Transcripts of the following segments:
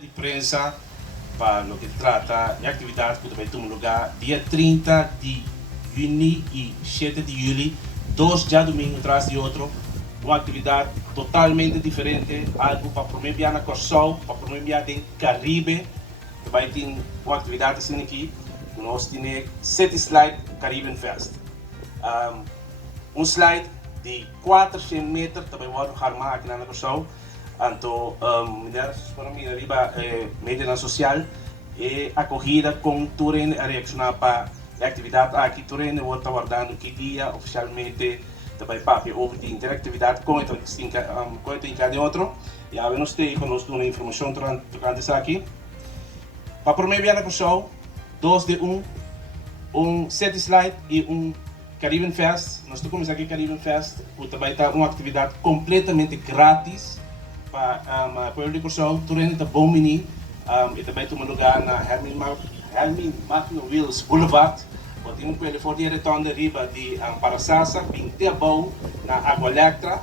De prensa para o que trata de atividade que vai ter lugar dia 30 de junho e 7 de julho, dois dias domingo atrás de outro, uma atividade totalmente diferente, algo para promover na Corsol, para promover em Caribe, vai ter uma atividade assim aqui, nós temos 7 slides Caribbean Fest. Slide de 400 metros, também vou armar aqui na Corsol. Então, para mim, arriba mídia social e acolhida com Turene a reaccionar para a atividade aqui. Turene vou estar guardando que dia oficialmente também para houve de interatividade com a outro. E a nós temos conosco uma informação tocante isso aqui. Para promover a show, 2 de 1 set slide e Caribbean Fest. Nós estamos aqui Caribbean Fest, também está uma atividade completamente grátis para o público show. Turene está bom mini e também tem um lugar na Hermin Martin Wills Boulevard. Temos um telefone retorno de riba de Parasasa, Pintea Bow, na Água Electra,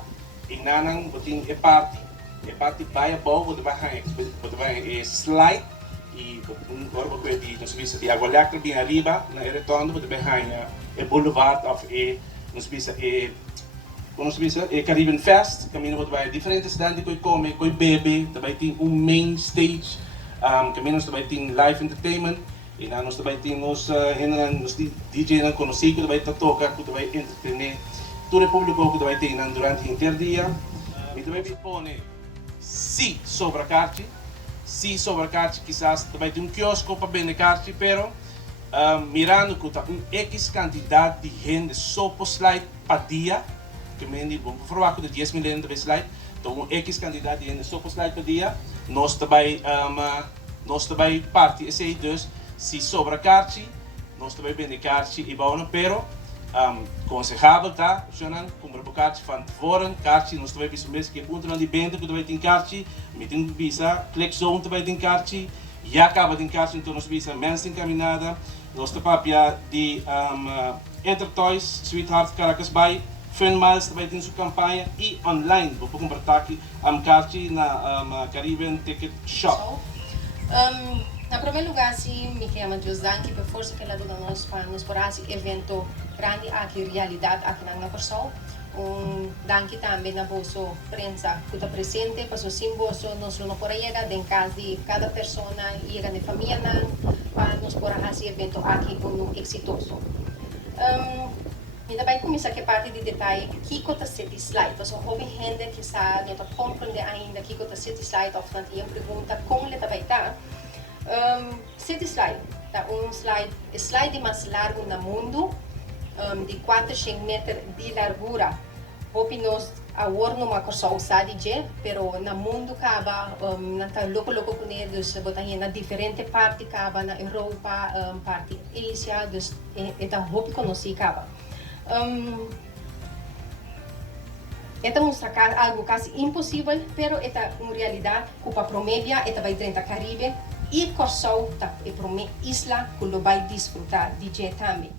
e nanang botin e party vai a bow, você vai slide e agora você de no serviço de Água Electra bem arriba na retorno você vai e Boulevard of no serviço e Caribbean Fest, caminho você vai diferentes cidades que come, que bebe, também tem main stage, caminho também tem live entertainment. E nós também temos DJ na conhecido que vai tocar, que vai entreter todo o público que vai ter durante o inteiro dia. E também pone se sobra carte, quizás vai ter um quiosco para vender carte, pero mirando que está X quantidade de gente só por slide para dia, que me vamos provar que 10 milhões de slide, então X quantidade de gente só por slide para dia, nós também parte esse dois. Se sobra carte, nós também vendemos carte e bom, pero aconselhável, tá? Comprar carte, van tevoren, carte, nós também vimos mesmo que ponto de venda que também tem carte, meeting visa, click zone também tem carte, e acaba de carte, então nós vimos mensen encaminhada, nós também de Entertoys, Sweetheart, Caracas Bay, Funmiles também tem sua campanha e online, vou comprar aqui carte na Caribbean Ticket Shop. Na primeiro lugar, sim, me chamo Josdanki, por força que ela dá nós para nos por esse evento grande aqui, realidade aqui na Corsol. Danke também na bolsa prensa que está presente, para o símbolo, nós não por aí, em casa de cada pessoa e de família, para nos por esse evento aqui com um exitoso. E também começa que parte de detalhe, que está sendo slide, para o hobby gente que está não compreende ainda que está sendo slide, ou portanto, e pergunta como ele também está. Set slide, tá? Slide mais largo no mundo, de 400 metros de largura. Hopi nós agora não é só usar de pero no mundo acaba, não tá louco com eles, botar na diferente parte acaba na Europa, parte Ásia, dus é hopi conheci acaba. Esta mostra algo quase impossível, pero esta uma realidade que para promédia, esta vai dentro do Caribe. E Corsol é para uma isla que vai desfrutar de também.